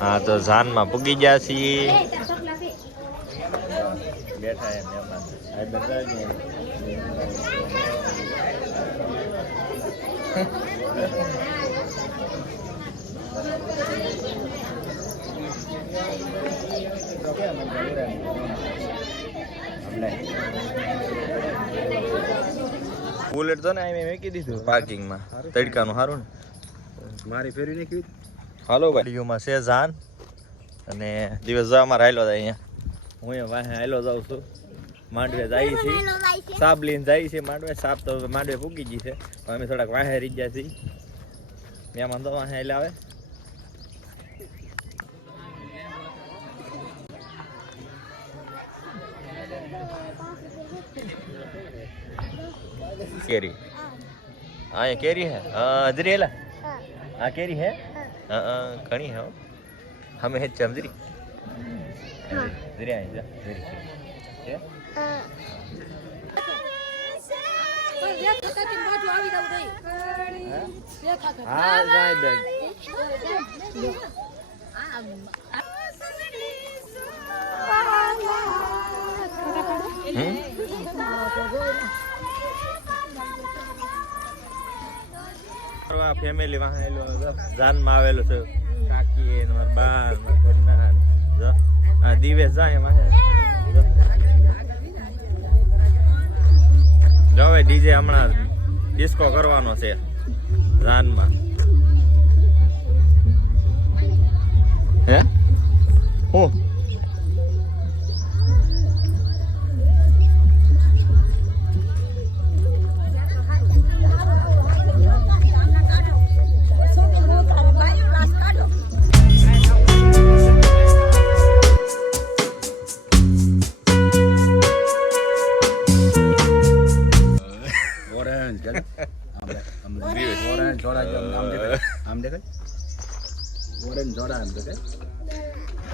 हाँ तो जान में पुगी जासी बैठा है बुलेट तो नहीं मैं की दीधું પાર્કિંગ માં તડકાનું હારું ને મારી ફેરી ને કી હાલો ભાઈ માં છે જાન અને દિવસ જા અમાર હાલો જાય અહીંયા હું અહીંયા વાહે હાલો જાઉં છું માંડવે જાય છે સાબ લઈને જાય છે માંડવે સાબ તો માંડવે પૂગી ગઈ છે અમે થોડાક વાહે રહી ગયા છીએ મહેમાન તો વાહે આવે केरी हाँ ये केरी है अजरेला हाँ केरी है घनी है हमें है चमजरी जरी आई जा जरी हाँ जाए बैग फैमिली वहाँ जान में आवेलो छे काकी ने मार बार मार घરના જો આ દિવસ જાય વहाँ જો હવે ડીજે હમણાં ડિસ્કો કરવાનો છે જાન માં હે હું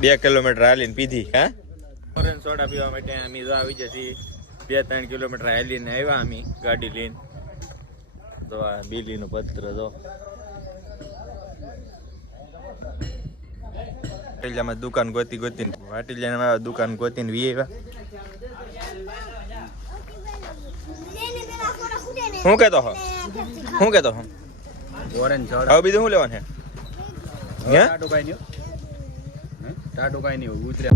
બે કિલોમીટર હાલીને પીધી હા ઓરેન્જ સોડા પીવા માટે અમે જો આવી જતી 2-3 કિલોમીટર હાલીને આવ્યા અમે ગાડી લઈને તો આ બીલીનું પત્ર જો વાટીલામાં દુકાન ગોતી ગોતીને વાટીલામાં દુકાન ગોતીને વી આવ્યા હું કહેતો હો ઓરેન્જ સોડા હવે બીજું શું લેવાનું છે टाटो का नहीं उतरे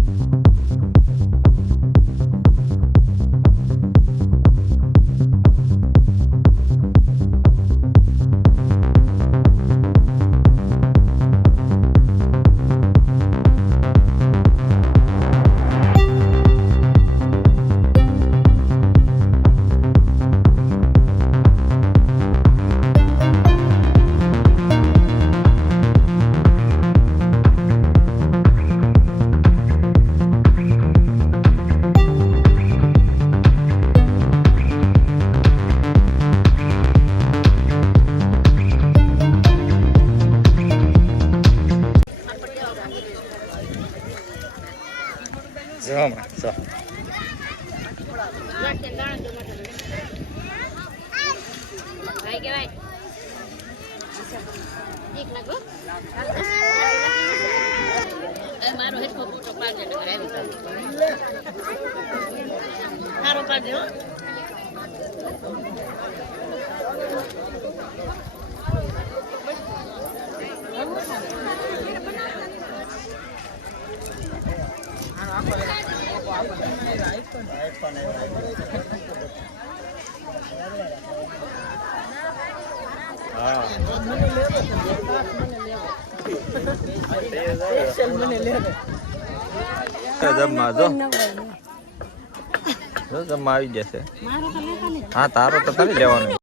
So. જમવા આવી જશે હા તારો તો ખાલી લેવાનો